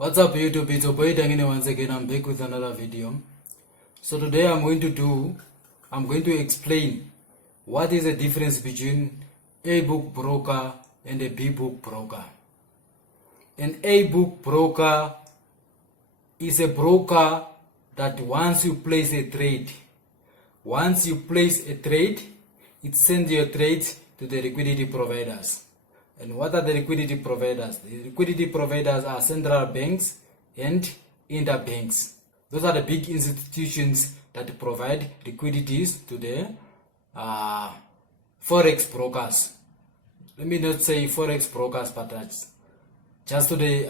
What's up YouTube, it's your boy Tangeni once again. I'm back with another video. So today I'm going to explain what is the difference between a book broker and a B book broker. An A book broker is a broker that once you place a trade, it sends your trades to the liquidity providers. And what are the liquidity providers? The liquidity providers are central banks and interbanks. Those are the big institutions that provide liquidities to the Forex brokers. Let me not say Forex brokers, but that's just to the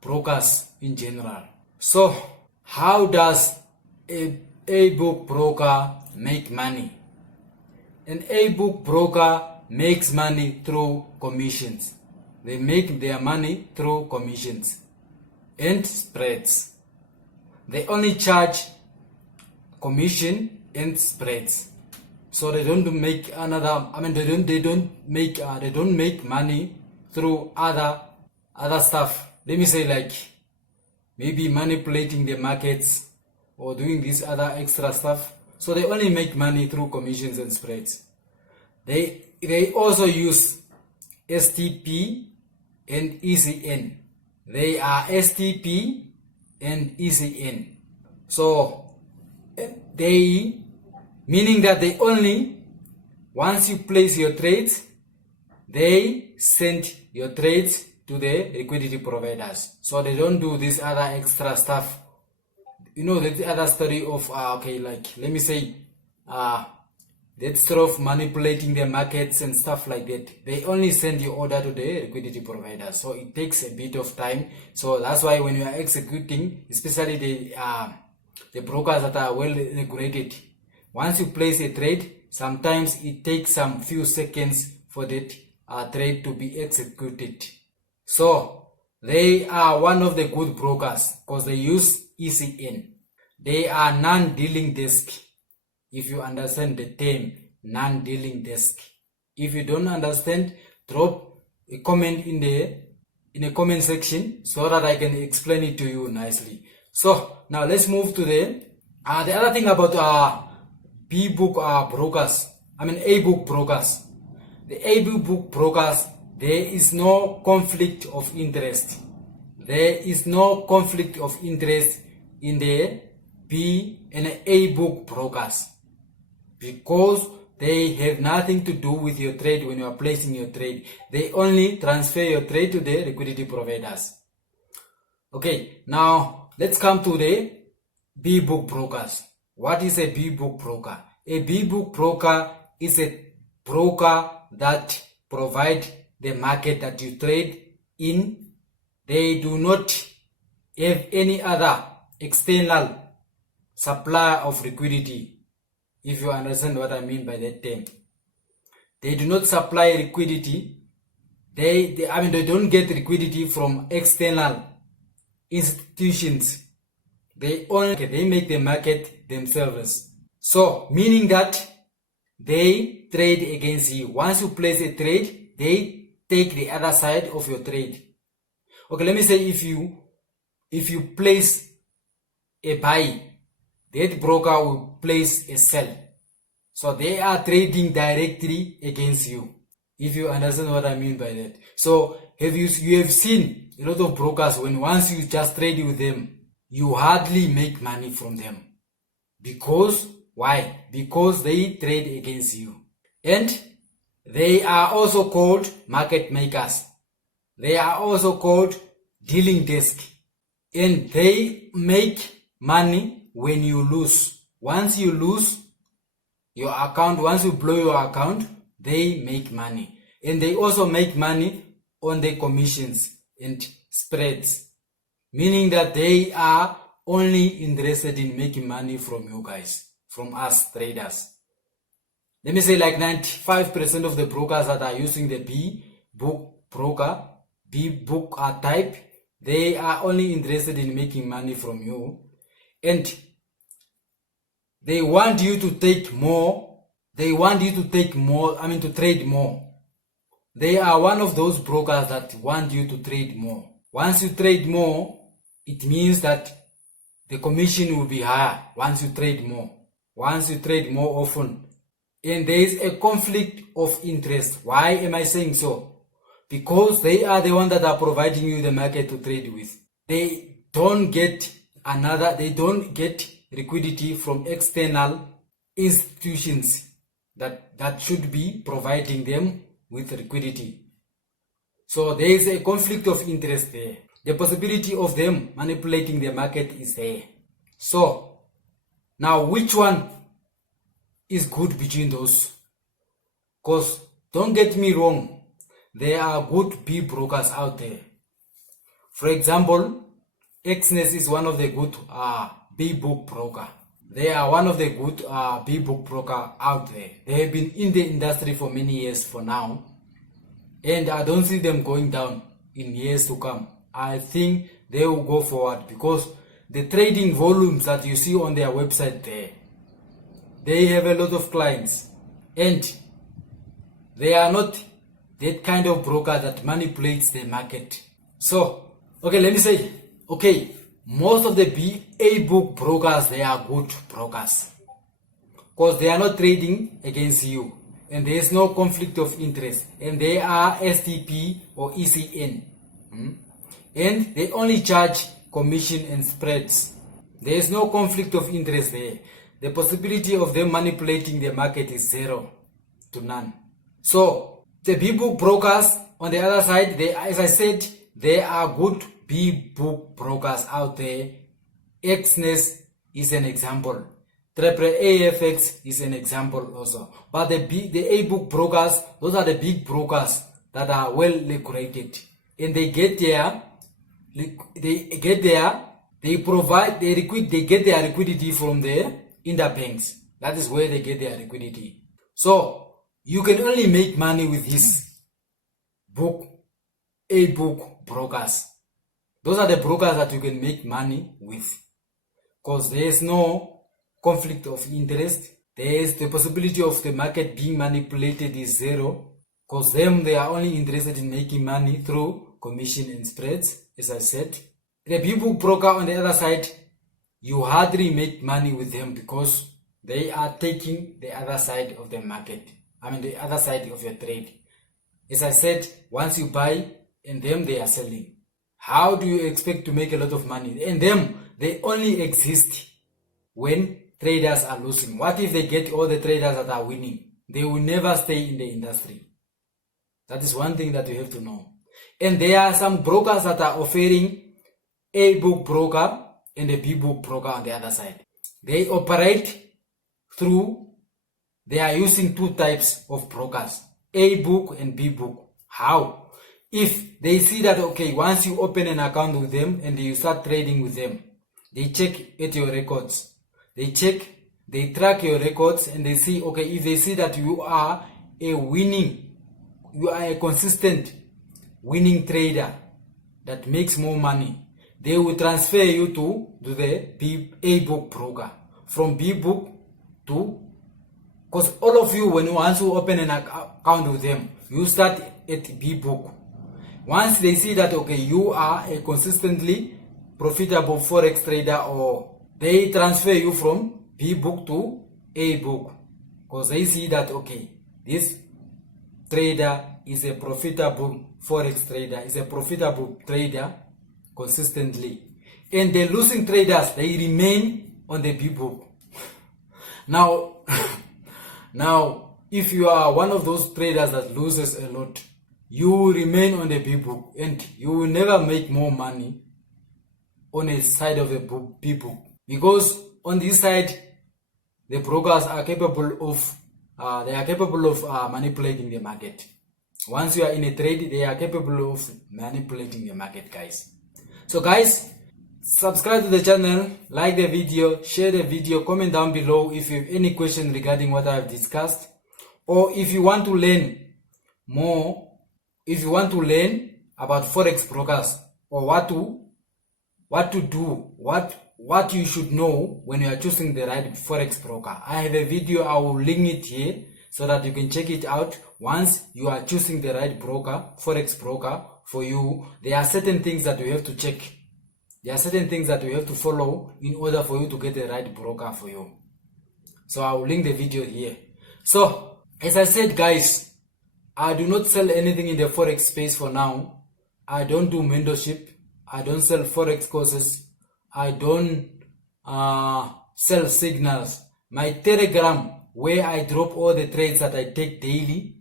brokers in general. So, how does a book broker make money? An A book broker makes money through commissions. They make their money through commissions and spreads. They only charge commission and spreads. So they don't make they don't make money through other stuff. Let me say, like maybe manipulating the markets or doing this other extra stuff. So they only make money through commissions and spreads. They also use STP and ECN. They are STP and ECN. So meaning that they only, once you place your trades, they send your trades to the liquidity providers. So they don't do this other extra stuff. You know, the other story of let me say that sort of manipulating the markets and stuff like that. They only send your order to the liquidity providers, so it takes a bit of time. So that's why when you are executing, especially the brokers that are well regulated, once you place a trade, sometimes it takes some few seconds for that trade to be executed. So they are one of the good brokers because they use ECN. They are non-dealing desk. If you understand the term non-dealing desk. If you don't understand, drop a comment in the comment section so that I can explain it to you nicely. So now let's move to the other thing about A book brokers. The A book brokers, there is no conflict of interest. There is no conflict of interest in the B and A book brokers, because they have nothing to do with your trade when you are placing your trade. They only transfer your trade to the liquidity providers. Okay, now let's come to the B book brokers. What is a B book broker? A B book broker is a broker that provide the market that you trade in. They do not have any other external supplier of liquidity, if you understand what I mean by that term. They do not supply liquidity. They don't get liquidity from external institutions. They make the market themselves. So meaning that they trade against you. Once you place a trade, they take the other side of your trade. Okay, let me say if you place a buy, that broker will place a sell. So they are trading directly against you, if you understand what I mean by that. So you have seen a lot of brokers, when once you just trade with them, you hardly make money from them. Because why? Because they trade against you. And they are also called market makers. They are also called dealing desk. And they make money when you lose. Once you lose your account, once you blow your account, they make money. And they also make money on the commissions and spreads. Meaning that they are only interested in making money from you guys, from us traders. Let me say like 95% of the brokers that are using the B book type, they are only interested in making money from you. And they want you to take more. They want you to take more, to trade more. They are one of those brokers that want you to trade more. Once you trade more, it means that the commission will be higher once you trade more. Once you trade more often. And there is a conflict of interest. Why am I saying so? Because they are the ones that are providing you the market to trade with. They don't get liquidity from external institutions that should be providing them with liquidity. So there is a conflict of interest there. The possibility of them manipulating the market is there. So now which one is good between those? Because don't get me wrong, there are good B brokers out there. For example, Xness is one of the good B book broker. They are one of the good B book broker out there. They have been in the industry for many years for now, and I don't see them going down in years to come. I think they will go forward because the trading volumes that you see on their website there, they have a lot of clients, and they are not that kind of broker that manipulates the market. So, okay, let me say, okay, most of the BA book brokers, they are good brokers because they are not trading against you, and there is no conflict of interest, and they are STP or ECN, and they only charge commission and spreads. There is no conflict of interest there. The possibility of them manipulating the market is 0 to none. So the B book brokers on the other side, they, as I said, there are good B book brokers out there. Xness is an example. TangeniFX is an example also. But the A book brokers, those are the big brokers that are well regulated, and they get their get their liquidity from the interbanks. That is where they get their liquidity. So you can only make money with these A book brokers. Those are the brokers that you can make money with, because there is no conflict of interest. There is the possibility of the market being manipulated is 0, because they are only interested in making money through commission and spreads, as I said. The B book broker on the other side, you hardly make money with them because they are taking the other side of the market. I mean the other side of your trade. As I said, once you buy and them they are selling. How do you expect to make a lot of money? And they only exist when traders are losing. What if they get all the traders that are winning? They will never stay in the industry. That is one thing that you have to know. And there are some brokers that are offering A book broker and a B book broker on the other side. They operate through, they are using 2 types of brokers, A book and B book. How? If they see that, okay, once you open an account with them and you start trading with them, they check at your records. They track your records, and they see, okay, if they see that you are a consistent winning trader that makes more money, they will transfer you to the A book broker. From B book to, because all of you, once you open an account with them, you start at B book. Once they see that, okay, you are a consistently profitable Forex trader, or they transfer you from B book to A book, because they see that, okay, this trader is a profitable Forex trader, is a profitable trader consistently. And the losing traders, they remain on the B book. Now, if you are one of those traders that loses a lot, you will remain on the B book, and you will never make more money on a side of the B book, because on this side the brokers are capable of manipulating the market. Once you are in a trade, they are capable of manipulating the market, guys. So guys, subscribe to the channel, like the video, share the video, comment down below if you have any question regarding what I have discussed, or if you want to learn more, if you want to learn about Forex brokers, or what to do, what you should know when you are choosing the right Forex broker. I have a video, I will link it here so that you can check it out once you are choosing the right broker, Forex broker, for you, there are certain things that you have to check. There are certain things that you have to follow in order for you to get the right broker for you. So I will link the video here. So as I said, guys, I do not sell anything in the Forex space for now. I don't do mentorship. I don't sell Forex courses. I don't sell signals. My Telegram, where I drop all the trades that I take daily,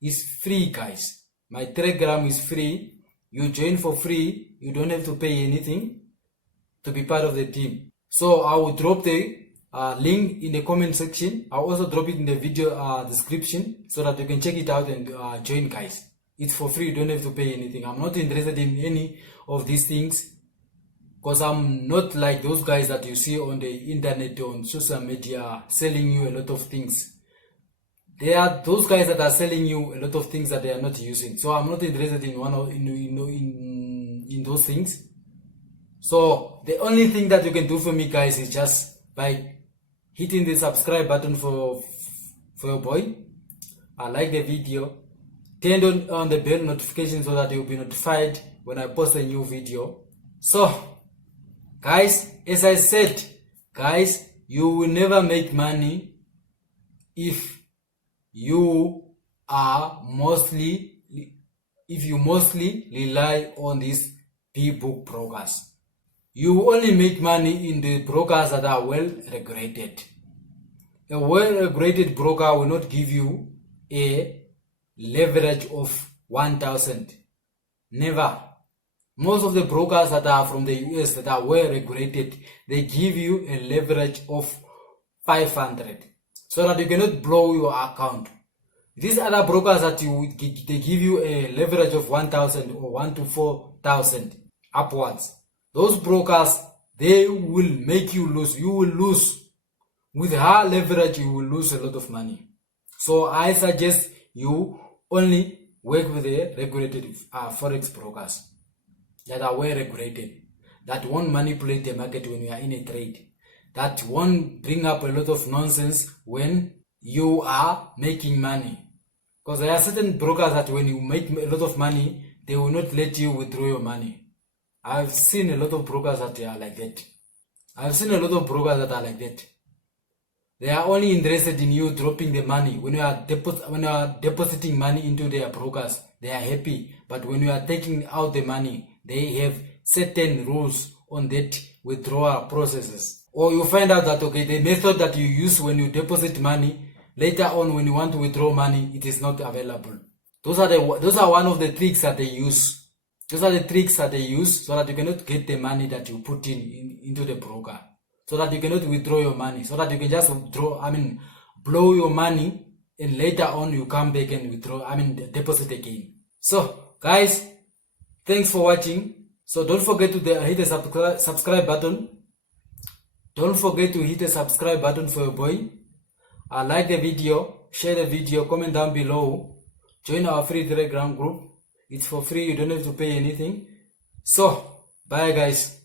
is free, guys. My Telegram is free. You join for free. You don't have to pay anything to be part of the team. So I will drop the link in the comment section. I'll also drop it in the video description so that you can check it out and join, guys. It's for free. You don't have to pay anything. I'm not interested in any of these things because I'm not like those guys that you see on the internet, on social media, selling you a lot of things. They are those guys that are selling you a lot of things that they are not using. So I'm not interested in in those things. So the only thing that you can do for me, guys, is just by hitting the subscribe button for your boy. I like the video. Turn on the bell notification so that you'll be notified when I post a new video. So guys, as I said, guys, you will never make money if you mostly rely on these P-book brokers. You only make money in the brokers that are well regulated. A well-regulated broker will not give you a leverage of 1,000. Never. Most of the brokers that are from the US that are well regulated, they give you a leverage of 500 so that you cannot blow your account. These other brokers that they give you a leverage of 1,000 or 1 to 4,000 upwards. Those brokers, they will make you lose. You will lose. With high leverage, you will lose a lot of money. So I suggest you only work with the regulated Forex brokers that are well regulated, that won't manipulate the market when you are in a trade, that won't bring up a lot of nonsense when you are making money. Because there are certain brokers that when you make a lot of money, they will not let you withdraw your money. I've seen a lot of brokers that are like that. They are only interested in you dropping the money. When you are depositing money into their brokers, they are happy. But when you are taking out the money, they have certain rules on that withdrawal processes. Or you find out that, okay, the method that you use when you deposit money, later on when you want to withdraw money, it is not available. Those are one of the tricks that they use. Those are the tricks that they use so that you cannot get the money that you put into the broker. So that you cannot withdraw your money. So that you can just blow your money and later on you come back and deposit again. So guys, thanks for watching. So don't forget to hit the subscribe button. Don't forget to hit the subscribe button for your boy. Like the video, share the video, comment down below. Join our free Telegram group. It's for free. You don't have to pay anything. So, bye guys.